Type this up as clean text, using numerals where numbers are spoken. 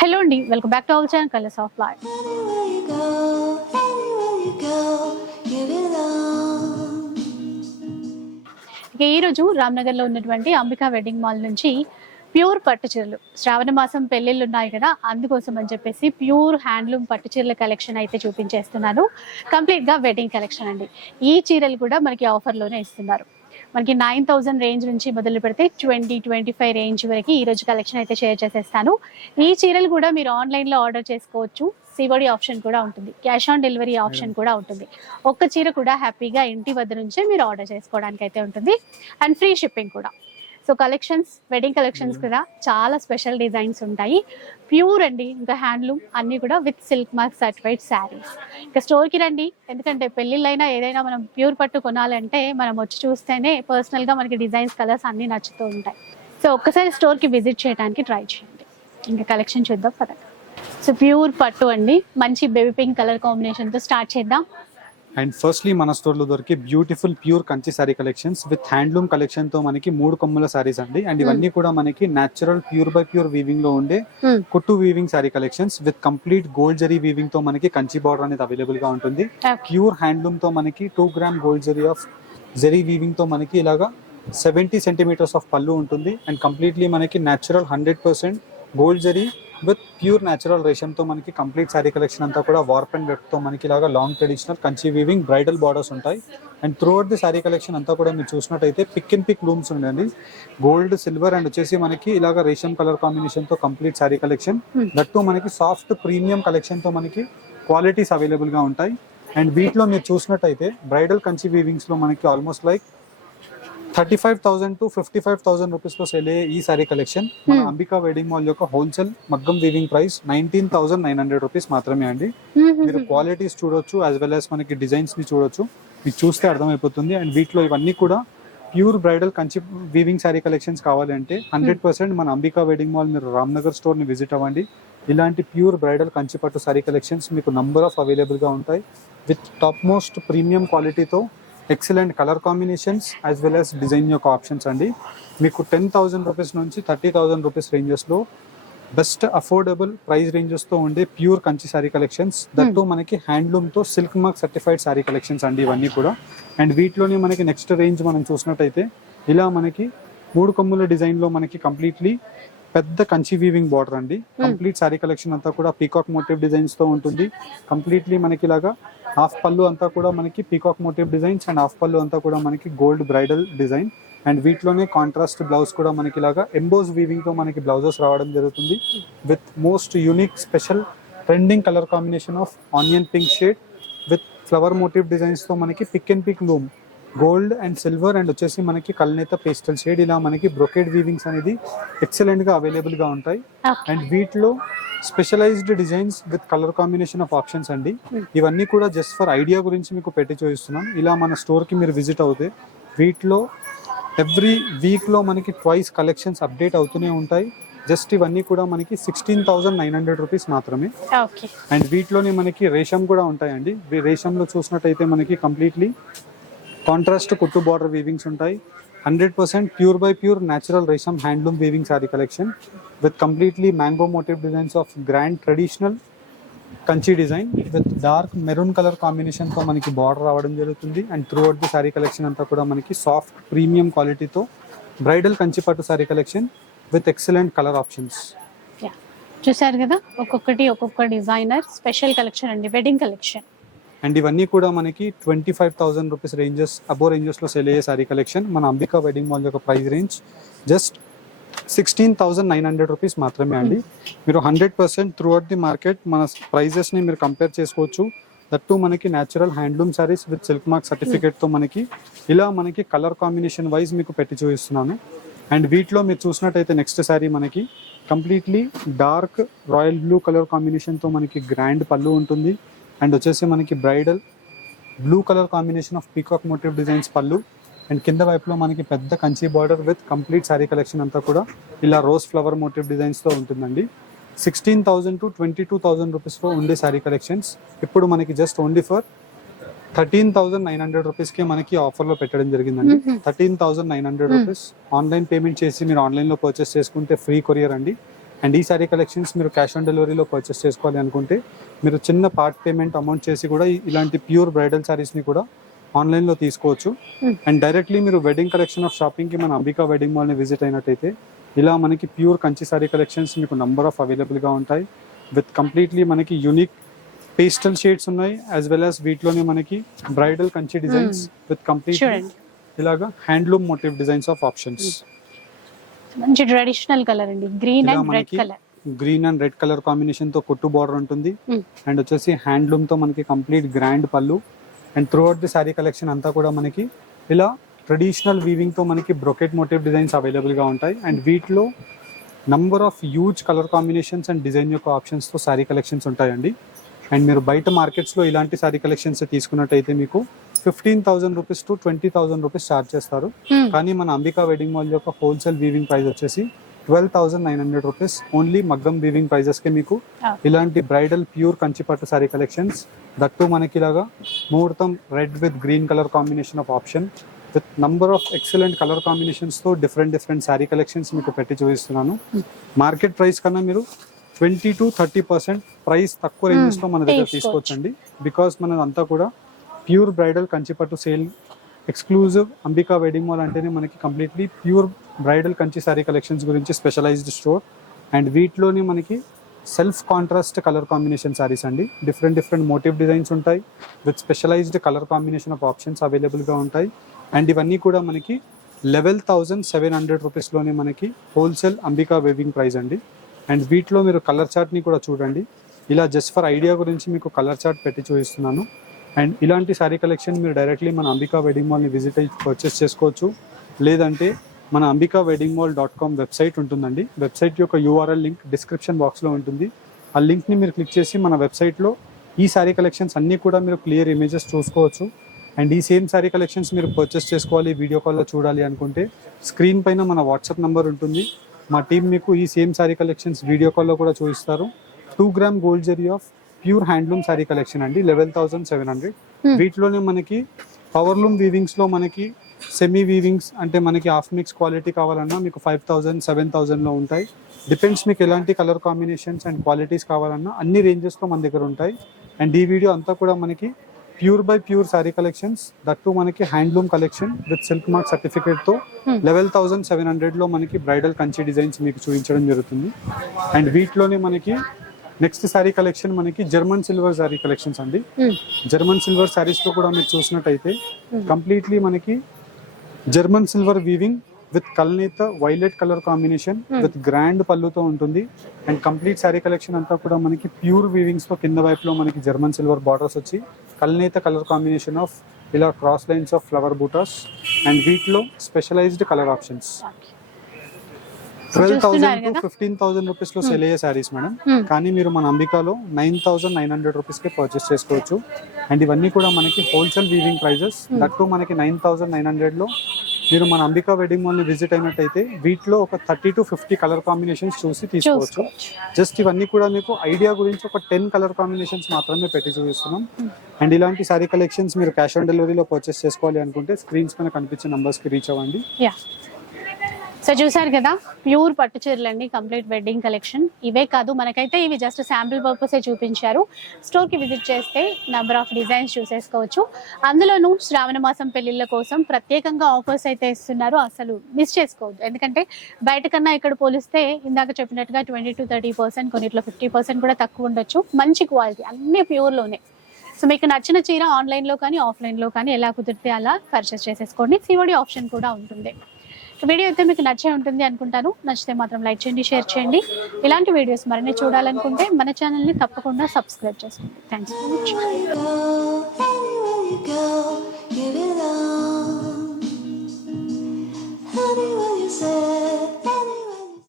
Hello అండి, welcome back to our channel colours of life. ఇక ఈరోజు రామ్నగర్లో ఉన్నటువంటి అంబికా వెడ్డింగ్ మాల్ నుంచి ప్యూర్ పట్టు చీరలు, శ్రావణ మాసం పెళ్ళిళ్ళు ఉన్నాయి కదా, అందుకోసం అని చెప్పేసి ప్యూర్ హ్యాండ్లూమ్ పట్టు చీరల కలెక్షన్ అయితే చూపించేస్తున్నాను. కంప్లీట్గా వెడ్డింగ్ కలెక్షన్ అండి. ఈ చీరలు కూడా మనకి ఆఫర్లోనే ఇస్తున్నారు. మనకి 9,000 రేంజ్ నుంచి మొదలు పెడితే 20-25 రేంజ్ వరకు ఈ రోజు కలెక్షన్ అయితే షేర్ చేసేస్తాను. ఈ చీరలు కూడా మీరు ఆన్లైన్లో ఆర్డర్ చేసుకోవచ్చు. సివడి ఆప్షన్ కూడా ఉంటుంది, క్యాష్ ఆన్ డెలివరీ ఆప్షన్ కూడా ఉంటుంది. ఒక్క చీర కూడా హ్యాపీగా ఇంటి వద్ద నుంచే మీరు ఆర్డర్ చేసుకోవడానికి అయితే ఉంటుంది, అండ్ ఫ్రీ షిప్పింగ్ కూడా. సో కలెక్షన్స్, వెడ్డింగ్ కలెక్షన్స్ కూడా చాలా స్పెషల్ డిజైన్స్ ఉంటాయి. ప్యూర్ అండి, ఇంకా హ్యాండ్లూమ్ అన్నీ కూడా with silk mark certified saris. ఇంకా స్టోర్కి రండి, ఎందుకంటే పెళ్ళిళ్ళైనా ఏదైనా మనం ప్యూర్ పట్టు కొనాలంటే మనం వచ్చి చూస్తేనే పర్సనల్గా మనకి డిజైన్స్, కలర్స్ అన్నీ నచ్చుతూ ఉంటాయి. సో ఒక్కసారి స్టోర్కి విజిట్ చేయడానికి ట్రై చేయండి. ఇంకా కలెక్షన్ చూద్దాం పదండి. సో ప్యూర్ పట్టు అండి, మంచి బేబీ పింక్ కలర్ కాంబినేషన్తో స్టార్ట్ చేద్దాం. అండ్ ఫస్ట్లీ మన స్టోర్ లో దొరికి beautiful pure Kanchi sari collections with handloom collection తో మనకి 3 కొమ్ముల సారీస్ అండి. అండ్ ఇవన్నీ కూడా మనకి natural pure by pure weaving లో ఉండే కుట్టు weaving sorry collections with complete gold zari weaving తో మనకి కంచి బార్డర్ అనేది అవైలబుల్ గా ఉంటుంది. ప్యూర్ హ్యాండ్లూమ్ తో మనకి 2 gram gold zari of zari weaving తో మనకి ఇలాగా 70 సెంటీమీటర్స్ ఆఫ్ పళ్ళు ఉంటుంది. అండ్ కంప్లీట్లీ మనకి natural 100% gold zari with pure natural Resham తో మనకి కంప్లీట్ సారీ కలెక్షన్ అంతా కూడా వార్ప్ అండ్ వెట్ తో మనకి ఇలాగా long traditional Kanchi weaving bridal borders ఉంటాయి. And throughout the sari collection అంతా కూడా మీరు చూసినట్టయితే పిక్ అండ్ పిక్ లూమ్స్ ఉండండి. గోల్డ్, సిల్వర్ అండ్ వచ్చేసి మనకి ఇలాగా రేషమ్ కలర్ కాంబినేషన్ తో కంప్లీట్ సారీ కలెక్షన్. దట్టు మనకి సాఫ్ట్ ప్రీమియం కలెక్షన్ తో మనకి క్వాలిటీస్ అవైలబుల్ గా ఉంటాయి. అండ్ వీటిలో మీరు చూసినట్టయితే బ్రైడల్ కంచి వీవింగ్స్ లో మనకి ఆల్మోస్ట్ లైక్ 35,000 to 55,000 రూపీస్ లో సేల్ అయ్యే ఈ సారీ కలెక్షన్ మన అంబికా వెడ్డింగ్ మాల్ యొక్క హోల్సేల్ మగ్గం వీవింగ్ ప్రైస్ 19,900 రూపీస్ మాత్రమే అండి. మీరు క్వాలిటీస్ చూడొచ్చు, యాజ్ వెల్ యాజ్ మనకి డిజైన్స్ ని చూడొచ్చు. మీకు చూస్తే అర్థమైపోతుంది. అండ్ వీటిలో ఇవన్నీ కూడా pure bridal Kanchi weaving sorry collections కావాలి అంటే 100% మన అంబికా వెడ్డింగ్ మాల్ మీరు రామ్నగర్ స్టోర్ ని విజిట్ అవ్వండి. ఇలాంటి ప్యూర్ బ్రైడల్ కంచి పట్టు సారీ కలెక్షన్స్ మీకు నంబర్ ఆఫ్ అవైలబుల్ గా ఉంటాయి విత్ టాప్ మోస్ట్ ప్రీమియం క్వాలిటీతో excellent colour combinations as well as design యొక్క ఆప్షన్స్ అండి. మీకు 10,000 రూపీస్ నుంచి 30,000 రూపీస్ రేంజెస్లో బెస్ట్ అఫోర్డబుల్ ప్రైస్ రేంజెస్తో ఉండే pure Kanchi sari collections, that మనకి హ్యాండ్లూమ్తో silk mark certified sari collections అండి ఇవన్నీ కూడా. అండ్ వీటిలోనే మనకి నెక్స్ట్ రేంజ్ మనం చూసినట్టయితే ఇలా మనకి 3 కొమ్ముల డిజైన్లో మనకి కంప్లీట్లీ పెద్ద కంచి వీవింగ్ బార్డర్ అండి. కంప్లీట్ సారీ కలెక్షన్ అంతా కూడా పీకాక్ మోటివ్ డిజైన్స్ తో ఉంటుంది. కంప్లీట్లీ మనకి ఇలాగా హాఫ్ పళ్ళు అంతా కూడా మనకి peacock motif designs and half పళ్ళు అంతా కూడా మనకి గోల్డ్ బ్రైడల్ డిజైన్. అండ్ వీటిలోనే కాంట్రాస్ట్ బ్లౌజ్ కూడా మనకి ఇలాగా ఎంబోస్ వీవింగ్ తో మనకి బ్లౌజెస్ రావడం జరుగుతుంది with most unique special trending colour combination of onion pink shade with flower motive designs తో మనకి pick and pick loom gold and silver and వచ్చేసి మనకి కల్నేత పేస్టల్ షేడ్, ఇలా మనకి బ్రొకేడ్ వీవింగ్స్ అనేది ఎక్సలెంట్ గా అవైలబుల్ గా ఉంటాయి. అండ్ వీటిలో specialized designs with colour combination of options అండి. ఇవన్నీ కూడా జస్ట్ ఫర్ ఐడియా గురించి మీకు పెట్టి చూపిస్తున్నాను. ఇలా మన స్టోర్ కి మీరు విజిట్ అవుతే వీటిలో ఎవ్రీ వీక్ లో మనకి ట్వైస్ కలెక్షన్స్ అప్డేట్ అవుతూనే ఉంటాయి. జస్ట్ ఇవన్నీ కూడా మనకి 16,900 రూపీస్ మాత్రమే. అండ్ వీటిలోనే మనకి రేషం కూడా ఉంటాయండి. రేషంలో చూసినట్టయితే మనకి కంప్లీట్లీ కాంట్రాస్ట్ కుట్టు బార్డర్ వీవింగ్స్ ఉంటాయి. 100% ప్యూర్ బై ప్యూర్ న్యాచురల్ రేషం handloom weaving sari collection with completely mango motif designs of grand traditional Kanchi design with dark maroon colour combination తో మనకి బార్డర్ రావడం జరుగుతుంది. And throughout the sari collection అంతా కూడా మనకి సాఫ్ట్ ప్రీమియం క్వాలిటీతో బ్రైడల్ కంచి పట్టు sari collection with excellent colour options. చూసారు కదా, ఒక్కొక్క డిజైనర్ స్పెషల్ కలెక్షన్ అండి, వెడ్డింగ్ కలెక్షన్. అండ్ ఇవన్నీ కూడా మనకి 25,000 రూపీస్ రేంజెస్ అబో రేంజెస్ లో సేల్ అయ్యే సారీ కలెక్షన్. మన అంబికా వెడ్డింగ్ మాల్ యొక్క ప్రైస్ రేంజ్ జస్ట్ 16,900 రూపీస్ మాత్రమే అండి. మీరు 100% త్రూ అవుట్ ది మార్కెట్ మన ప్రైజెస్ ని మీరు కంపేర్ చేసుకోవచ్చు. దట్టు మనకి natural handloom saris with silk mark certificate తో మనకి ఇలా మనకి కలర్ కాంబినేషన్ వైజ్ మీకు పెట్టి చూపిస్తున్నాను. అండ్ వీటిలో మీరు చూసినట్టయితే నెక్స్ట్ సారీ మనకి completely dark royal blue colour combination తో మనకి గ్రాండ్ పళ్ళు ఉంటుంది. అండ్ వచ్చేసి మనకి bridal blue colour combination of peacock motif designs పళ్ళు. అండ్ కింద వైపులో మనకి పెద్ద Kanchi border with complete sari collection అంతా కూడా ఇలా రోజ్ ఫ్లవర్ మోటివ్ డిజైన్స్ తో ఉంటుందండి. 16,000 to 22,000 రూపీస్ లో ఉండే సారీ కలెక్షన్స్ ఇప్పుడు మనకి జస్ట్ ఓన్లీ ఫర్ 13,900 రూపీస్ కి మనకి ఆఫర్ లో పెట్టడం జరిగిందండి. 13,900 రూపీస్ ఆన్లైన్ పేమెంట్ చేసి మీరు ఆన్లైన్ లో పర్చేస్ చేసుకుంటే ఫ్రీ కొరియర్ అండి. అండ్ ఈ సారీ కలెక్షన్స్ మీరు క్యాష్ ఆన్ డెలివరీలో పర్చేస్ చేసుకోవాలి అనుకుంటే మీరు చిన్న పార్ట్ పేమెంట్ అమౌంట్ చేసి కూడా ఇలాంటి ప్యూర్ బ్రైడల్ సారీస్ని కూడా ఆన్లైన్లో తీసుకోవచ్చు. అండ్ డైరెక్ట్లీ మీరు వెడ్డింగ్ కలెక్షన్ ఆఫ్ షాపింగ్కి మన అంబికా వెడ్డింగ్ మాల్ని విజిట్ అయినట్టయితే ఇలా మనకి ప్యూర్ కంచి సారీ కలెక్షన్స్ మీకు నంబర్ ఆఫ్ అవైలబుల్గా ఉంటాయి. విత్ కంప్లీట్లీ మనకి యూనిక్ పేస్టల్ షేడ్స్ ఉన్నాయి, యాజ్ వెల్ యాజ్ వీటిలోనే మనకి bridal Kanchi designs with complete ఇలాగా handloom motif designs of options. మంచి ట్రెడిషనల్ కలర్ అండి, green and red colour. Green and red colour combination తో కొట్టు బార్డర్ ఉంటుంది. అండ్ వచ్చేసి హ్యాండ్లూమ్ తో మనకి కంప్లీట్ గ్రాండ్ పళ్ళు. And throughout the sari collection అంతా కూడా మనకి ఇలా ట్రెడిషనల్ వీవింగ్ తో మనకి బ్రొకెట్ మోటివ్ డిజైన్స్ అవైలబుల్ గా ఉంటాయి. అండ్ వీటిలో number of huge colour combinations and design యొక్క ఆప్షన్స్ తో సారీ కలెక్షన్స్ ఉంటాయండి. అండ్ మీరు బయట మార్కెట్స్ లో ఇలాంటి సారీ కలెక్షన్స్ తీసుకున్నట్టయితే మీకు 15,000 రూపీస్ టు 20,000 రూపీస్ చార్జ్ చేస్తారు. కానీ మన అంబికా వెడ్డింగ్ మాల్ యొక్క హోల్సేల్ వీవింగ్ ప్రైస్ వచ్చేసి 12,900 రూపీస్. ఓన్లీ మగ్గం వీవింగ్ ప్రైజెస్ కి మీకు ఇలాంటి bridal pure Kanchipattu sorry collections, that మనకి ఇలాగా ముహూర్తం red with green colour combination of option with number of excellent colour combinations తో డిఫరెంట్ సారీ కలెక్షన్స్ మీకు పెట్టి చూపిస్తున్నాను. మార్కెట్ ప్రైస్ కన్నా మీరు 20 to 30% ప్రైస్ తక్కువ రేంజెస్ లో మన దగ్గర తీసుకోవచ్చండి. బికాస్ మనదంతా కూడా ప్యూర్ బ్రైడల్ కంచిపట్టు sale exclusive Ambika wedding mall అంటేనే మనకి completely pure bridal Kanchi sari collections గురించి స్పెషలైజ్డ్ స్టోర్. అండ్ వీటిలోనే మనకి self contrast colour combination saris అండి. డిఫరెంట్ మోటివ్ డిజైన్స్ ఉంటాయి with specialized colour combination of options అవైలబుల్గా ఉంటాయి. అండ్ ఇవన్నీ కూడా మనకి 11,700 రూపీస్లోనే మనకి హోల్సేల్ అంబికా వేవింగ్ ప్రైస్ అండి. అండ్ వీటిలో మీరు కలర్ చార్ట్ని కూడా చూడండి. ఇలా జస్ట్ ఫర్ ఐడియా గురించి మీకు కలర్ చార్ట్ పెట్టి చూపిస్తున్నాను. అండ్ ఇలాంటి సారీ కలెక్షన్ మీరు డైరెక్ట్లీ మన అంబికా వెడ్డింగ్ మాల్ని విజిట్ అయ్యి పర్చేస్ చేసుకోవచ్చు. లేదంటే మన అంబికా వెడ్డింగ్ మాల్.com వెబ్సైట్ ఉంటుందండి. వెబ్సైట్ యొక్క URL లింక్ డిస్క్రిప్షన్ బాక్స్లో ఉంటుంది. ఆ లింక్ని మీరు క్లిక్ చేసి మన వెబ్సైట్లో ఈ సారీ కలెక్షన్స్ అన్నీ కూడా మీరు క్లియర్ ఇమేజెస్ చూసుకోవచ్చు. అండ్ ఈ సేమ్ సారీ కలెక్షన్స్ మీరు పర్చేస్ చేసుకోవాలి, వీడియో కాల్లో చూడాలి అనుకుంటే స్క్రీన్ పైన మన వాట్సాప్ నెంబర్ ఉంటుంది. మా టీం మీకు ఈ సేమ్ సారీ కలెక్షన్స్ వీడియో కాల్లో కూడా చూపిస్తారు. 2 gram gold zari of pure handloom sorry collection అండి, 11,700. వీటిలోనే మనకి పవర్లూమ్ వీవింగ్స్ లో మనకి సెమీ వీవింగ్స్ అంటే మనకి హాఫ్ మిక్స్ క్వాలిటీ కావాలన్నా మీకు 5,000, 7,000 లో ఉంటాయి. డిపెండ్స్ మీకు ఎలాంటి కలర్ కాంబినేషన్స్ అండ్ క్వాలిటీస్ కావాలన్నా అన్ని రేంజెస్ లో మన దగ్గర ఉంటాయి. అండ్ ఈ వీడియో అంతా కూడా మనకి pure by pure sari collections, that మనకి handloom collection with silk mark certificate తో 11,700 లో మనకి బ్రైడల్ కంచి డిజైన్స్ మీకు చూపించడం జరుగుతుంది. అండ్ వీటిలోనే మనకి నెక్స్ట్ సారీ కలెక్షన్ మనకి జర్మన్ సిల్వర్ సారీ కలెక్షన్స్ అండి. జర్మన్ సిల్వర్ సారీస్ లో కూడా మీరు చూసినట్టయితే కంప్లీట్లీ మనకి జర్మన్ సిల్వర్ వీవింగ్ విత్ కల్నేత violet colour combination with grand పళ్ళుతో ఉంటుంది. అండ్ కంప్లీట్ సారీ కలెక్షన్ అంతా కూడా మనకి ప్యూర్ వీవింగ్స్ తో కింద వైపులో మనకి జర్మన్ సిల్వర్ బార్డర్స్ వచ్చి కల్నేత కలర్ కాంబినేషన్ ఆఫ్ ఇలా క్రాస్ లైన్స్ ఆఫ్ ఫ్లవర్ బూటాస్. అండ్ వీటిలో specialized colour options 12,000 to 15,000 rupees లో సెల్ అయ్యే సారీస్ మేడం. కానీ మీరు మన అంబికాలో 9,900 రూపీస్ కి పర్చేస్ చేసుకోవచ్చు. అండ్ ఇవన్నీ కూడా మనకి హోల్సేల్ వీవింగ్ ప్రైజెస్, దట్టు మనకి 9,900 లో మీరు మన అంబికా వెడ్డింగ్ మాల్ ని విజిట్ అయినట్టయితే వీటిలో ఒక 30 to 50 కలర్ కాంబినేషన్స్ చూసి తీసుకోవచ్చు. జస్ట్ ఇవన్నీ కూడా మీకు ఐడియా గురించి ఒక 10 కలర్ కాంబినేషన్స్ మాత్రమే పెట్టి చూపిస్తున్నాం. అండ్ ఇలాంటి సారీ కలెక్షన్స్ మీరు క్యాష్ ఆన్ డెలివరీలో పర్చేస్ చేసుకోవాలి అనుకుంటే స్క్రీన్స్ పైన కనిపించే నంబర్స్ కి రీచ్ అవ్వండి. సో చూసారు కదా, ప్యూర్ పట్టు చీరలు అండి, కంప్లీట్ వెడ్డింగ్ కలెక్షన్. ఇవే కాదు, మనకైతే ఇవి జస్ట్ శాంపిల్ పర్పసే చూపించారు. స్టోర్కి విజిట్ చేస్తే నెంబర్ ఆఫ్ డిజైన్స్ చూసేసుకోవచ్చు. అందులోనూ శ్రావణ మాసం పెళ్లిళ్ళ కోసం ప్రత్యేకంగా ఆఫర్స్ అయితే ఇస్తున్నారు, అసలు మిస్ చేసుకోవద్దు. ఎందుకంటే బయట కన్నా ఇక్కడ పోలిస్తే ఇందాక చెప్పినట్టుగా 20 to 30%, కొన్నిట్లో 50% కూడా తక్కువ ఉండొచ్చు. మంచి క్వాలిటీ, అన్నీ ప్యూర్లోనే. సో మీకు నచ్చిన చీర ఆన్లైన్లో కానీ ఆఫ్లైన్లో కానీ ఎలా కుదిరితే అలా పర్చేస్ చేసేసుకోండి. COD ఆప్షన్ కూడా ఉంటుంది. వీడియో అయితే మీకు నచ్చే ఉంటుంది అనుకుంటాను. నచ్చితే మాత్రం లైక్ చేయండి, షేర్ చేయండి. ఇలాంటి వీడియోస్ మరిన్ని చూడాలనుకుంటే మన ఛానల్ని తప్పకుండా సబ్స్క్రైబ్ చేసుకోండి. Thanks for watching.